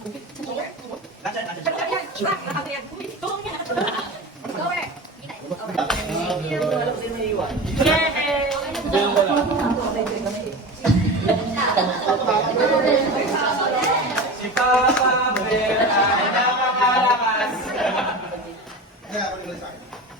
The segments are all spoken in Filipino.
Si Papa Bear ay nakakalakas.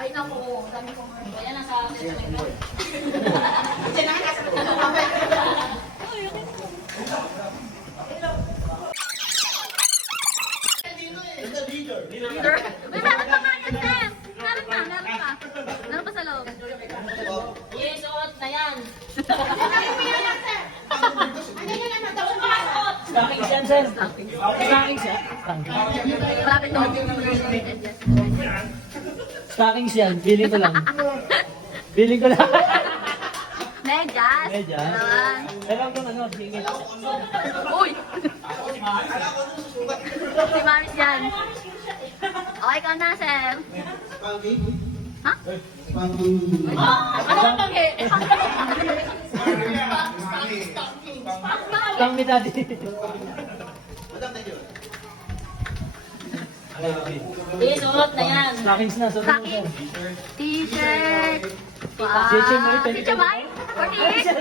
Ay, naku. Dami kong harbo. Yan ang sa akin. Leader? May meron pa nga yan, Sam. Meron pa. Meron pa sa loob. Yes, suot na yan. Stocking siya, sir. Stocking siya. Malapit to. Stocking siya. Feeling ko lang. Feeling ko lang. Medyas. Medyas. Dalawa. Alam ko ano, sige. Uy! Si Maris yan. O, ikaw na, Sam. Ha? Ano ang panghi? Kami daddy. Suot na yan. Stockings na. Sorry. Stocking. T-shirt. Wow. Chiche Mai, Chiche Mai? 48?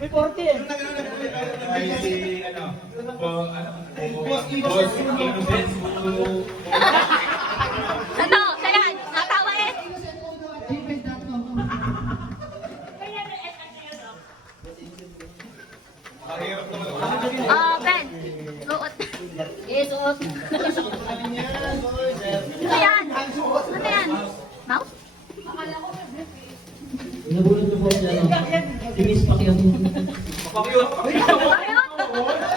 May 40 eh. Ay si ano? Boss Innocent. Ano? Siya yan. Natawa eh. Ben. Suot. Suot. Ano yan? Ano yan? Mouse? Nabulot ko po siya. Tinis pa kayo. Pakyut.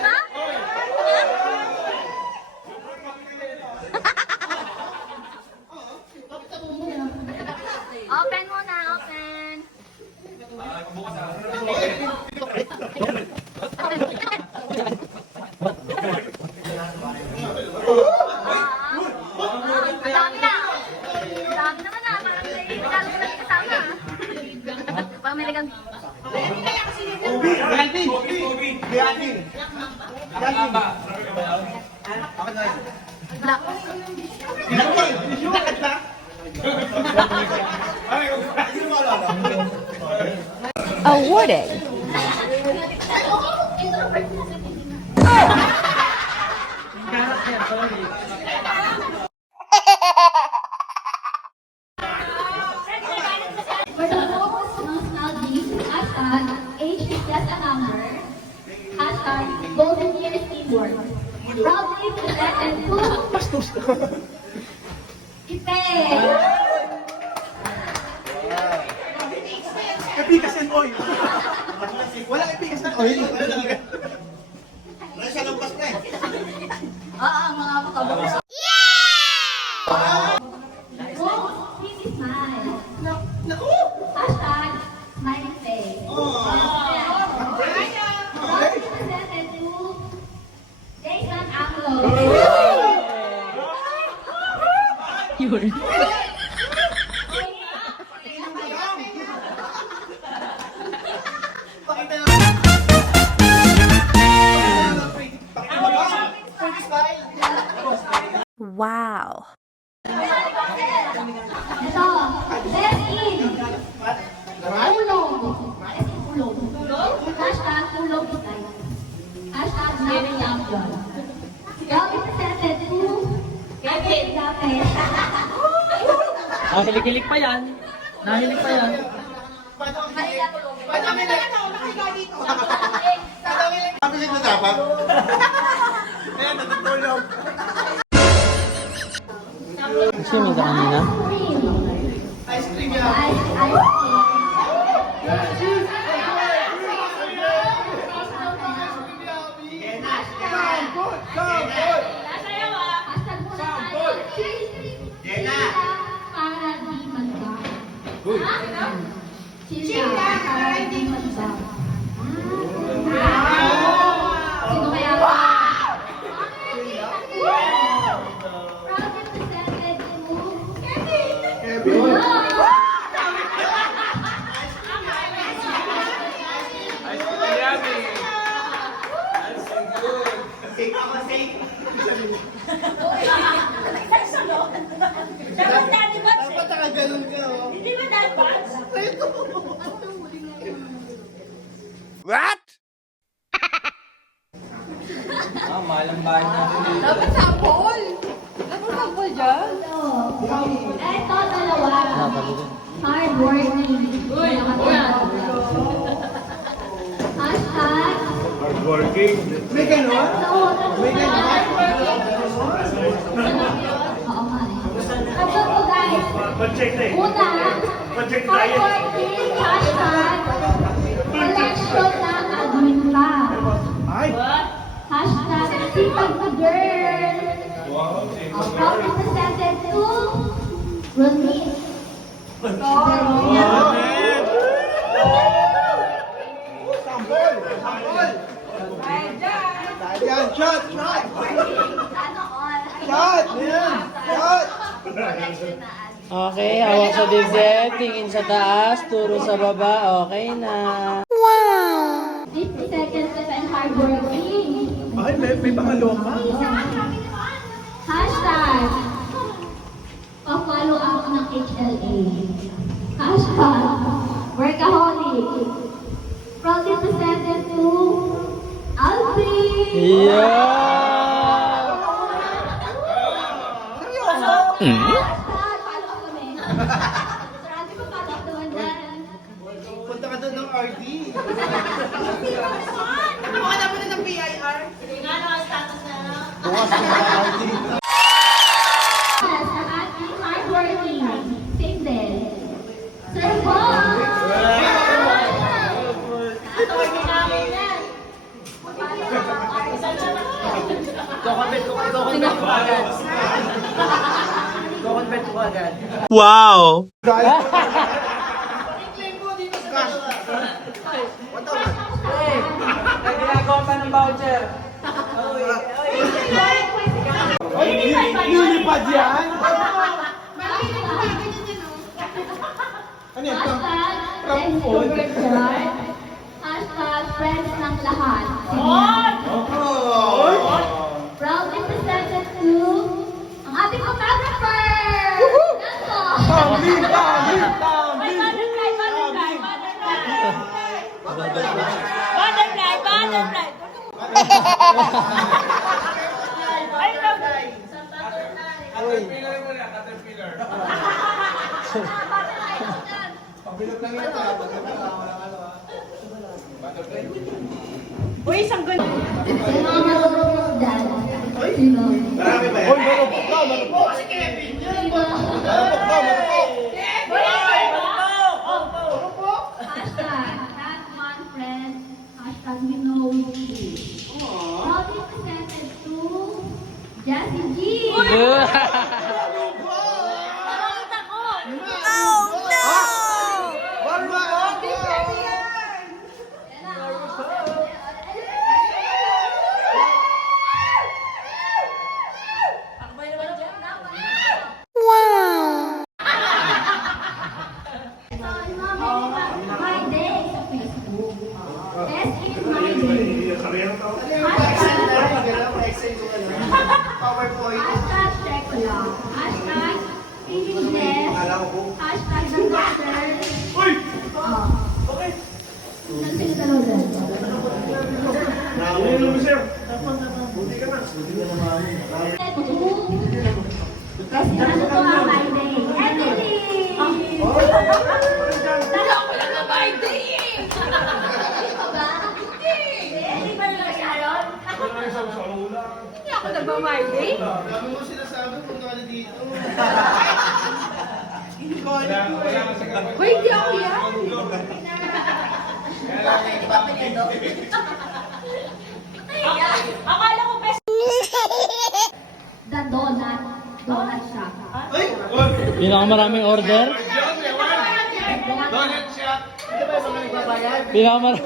Ha? Open muna, open. Ang dami na. Ang dami naman na. Parang may regalo ko lang kasama. Parang may regalo. Black. Awarded. For the most nostalgic, hashtag age is just a number, hashtag golden years teamwork. Proudly presented to Ipe! Epigas and oil. Walang epigas and oil. Wala siya lampas na eh. Mga pakabos. Most pretty smile. Hashtag smiling face. Proudly presented to Jason Anglo. Yun. Pakita na. Wow. Ito, best in ulong. Best in ulong. Hashtag ulong is life. Hashtag not champion. Proudly presented to Kevin Gapet. Nahilig-hilig pa yan. Nahilig pa yan. Papilit na dapat. Ayan, natutulog. Gusto mo ka kanina? Ice cream yan. Sino kaya? Proudly presented to Kevin. What? Malang bahay natin dito. Dapat sample. Dapat sample dyan. Eto, dalawa. Hard working. Hashtag. Hardworking. May ganon? May ganon? Oo nga eh. Tatlo po guys. Una, hardworking, hashtag, collection na admin ka. Ay! Hashtag, sipag na girl. From represented to Ronit. Tambol! Tambol! Dahil yan, shot! Shot! Sana all. Shot! Yan! Shot! Collection na admin. Okay, hawak sa dibdib, tingin sa taas, turo sa baba, okay na. 50 seconds to spend hardworking. Ay, may pangalawa pa? Hashtag, pa-follow up ng HLA. Hashtag, workaholic. Proudly presented to Alfie. Yeah! Hashtag, follow up kami. Sarado pa follow up naman dyan. Punta ka doon ng RD. Mukha naman na ng PIR. Bukas ka ng RD. Sa ating hardworking, single, Sir Paul. Wow! Guys! Ginagawa pa ng voucher. Lilipad yan? Ano yan? Hashtag, friends to Richard. Hashtag, friends ng lahat. Proudly presented to ang ating photographer! Nando! Tami! Tami! Tami! Caterpillar mo na, caterpillar. Pabilog lang yun. Uy, isang ganun. Yung mga marunong dyan. Sino? Marami ba yan? Hoy, marupok daw! Marupok! Sino? Marupok daw! Marupok! Hashtag, that one friend. Hashtag, we know you. Proudly presented to Jessie G. My day sa Facebook. S is my day. PowerPoint. Hashtag check ko lang. Hashtag feeling blessed. Hashtag the matter. Oh. Saan sila dalawa dyan? Kasi ano to ang my day? Emily! Naloko lang na my day eh. Ito ba? Hindi ba nila si Aaron? Hindi ako nagma-my day. Dami mo sinasabi kung ano dito. Wala kang sagot. Uy, hindi ako yan. Akala ko best. The donut. Donut shop. Ay! Pinakamaraming order? Donut shop. Pinakamaraming...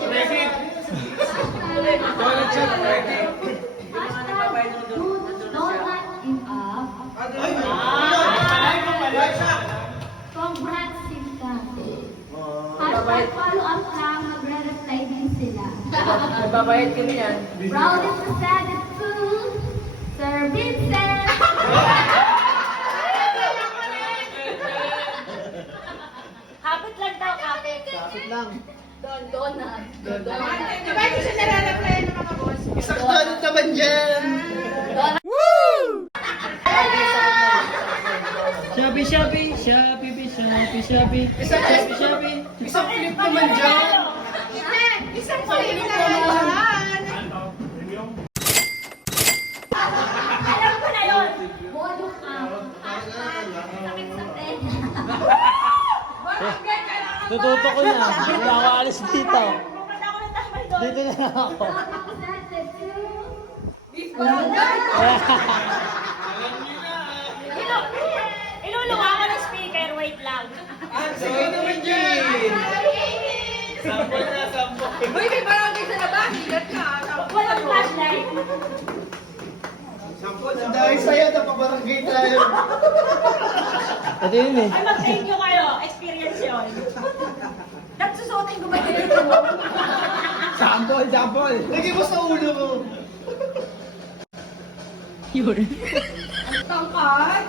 Donut shop, ready. Hashtag donut in up. Congrats, Sinta. Hashtag follow up lang. Magre-reply din sila. Nagbabayad kami yan. Proudly presented to Sir Vincent. Kapit lang daw, kapit. lang. Donut. Di ba hindi siya nare-replyan ng mga boss? Isang donut naman dyan. Shabi, shabi, shabi, shabi, shabi, shabi, shabi. Isang flip naman dyan. Isang palit na yan. Alam ko na yun. Bodo ka. Sakit sa tenga. Tututo ko na. Hindi ako alis dito. Dito na lang ako. Iluluwa ko ng speaker, wait lang. Sige naman dyan. Sample na, sample. Uy, may barangay sa labas. Higat ka. Walang flashlight. Dahil sa'yo, napabarangay tayo. Ito yun eh. Ay, mag-thank you kayo. Experience yun. Nagsusuotin ko ba dito mo? Sample, sample. Lagi mo sa ulo mo. Yun. Tangkad.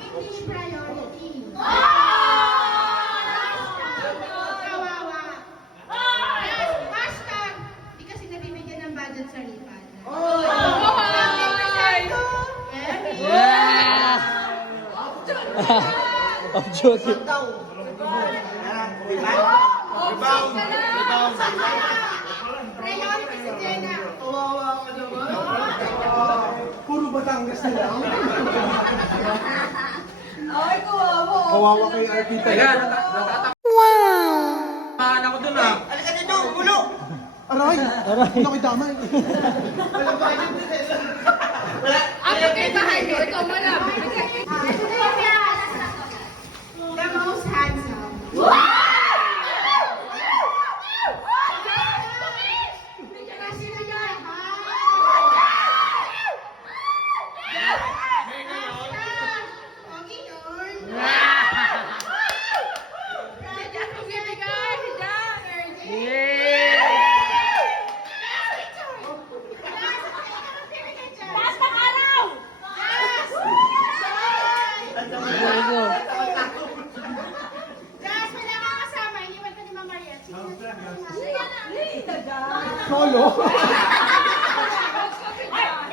English priority. Kawawa. Hashtag, di kasi nabibigyan ng budget sa Ripan. Yeah! Of duty. Rebound. Rebound. Priority si Jenna. Kawawa ka naman. Puro Batangas na lang. Ay, kawawa. Kawawa kay RP Teka, talaga. natatak. Mahan ako dun ah. Alika dito, ulo! Aray! Aray. Ano kay damay? Walang budget din eh. Wala. Ako kay bahay ko, ikaw mo na. The most handsome. Bigyan na sila yan, ha? Pogi yun. Bigyan mo bibigay, bigyan. Taas ng araw! Very good. Jas, wala kang kasama. Iniwan ka ni Mama Maria. Solo? Ay,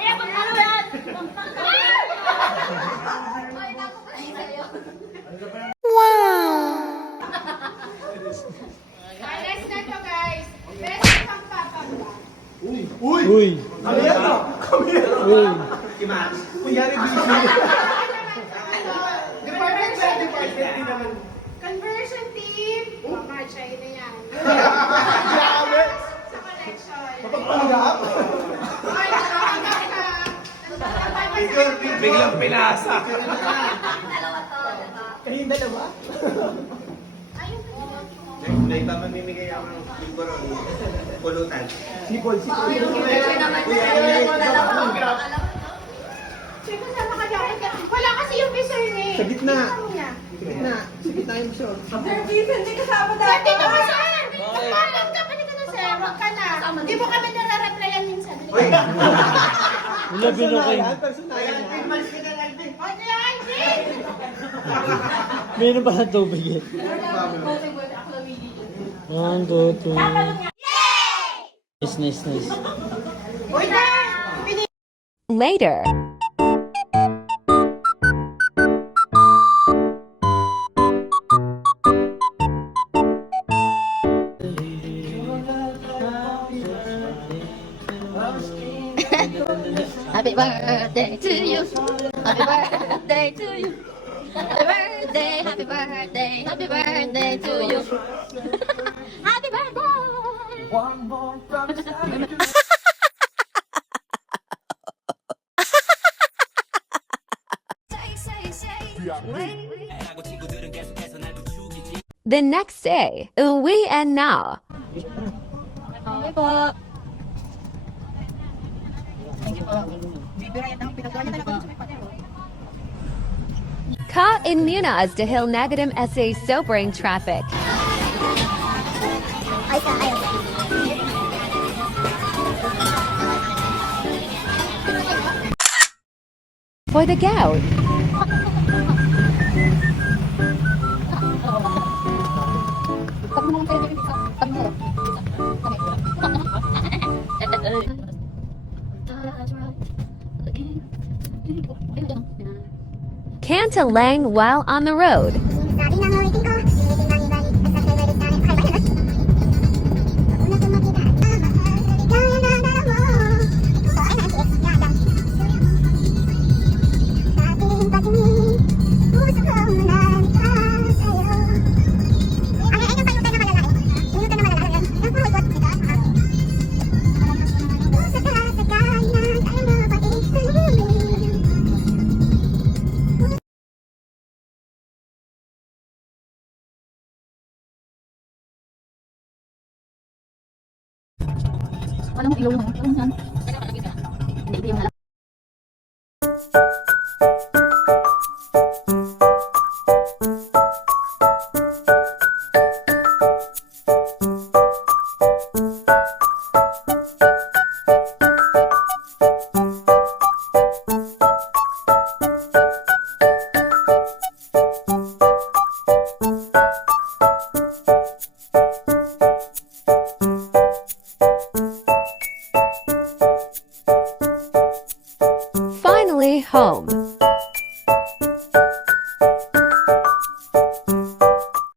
eh, magkano yan? Ay, naku pa rin sa'yo. Alas na to, guys. Best pang papagla. Uy! Uy. Ano yan ah? Kami yan. Uy. Kunyari busy. Department sa department din naman. Conversion team. Mama, try na yan. Grabe! Sa collection. Kapagpanggap? Ay, nakakagap ka. Biglang pinasa. Dalawa to, diba? Kayong dalawa? Ayun. Nagpapamimigay ako ng libro ng pulutan. Sipol, sipol. Ayun naman sa dalawa. Siyempre, sama ka dyan. Wala kasi yung visor niya. Sa gitna. Ano niya? Gitna. Sa gitna yung short. Hindi kasama dati. Dati ka ba, sir? Nagpalag ka pa ka na, sir. Huwag ka na. Hindi mo kami nare-replyan minsan. Wala binuking. Personalan yan. Ano yan, Alvin? Mayroon pa ng tubig eh. 1, 2, 3. Nice, nice, nice. Uy, na! Later. Happy birthday to you. Happy birthday to you. Happy birthday, happy birthday, happy birthday to you. Happy birthday. One more promise. The next day, uwi and now. Okay po. Ka immunized dahil negative SA sobering traffic. For the gout. Kanta Lang while on the road. Wala mo ilaw mo. Yan. Hindi ito yung halap. Finally home.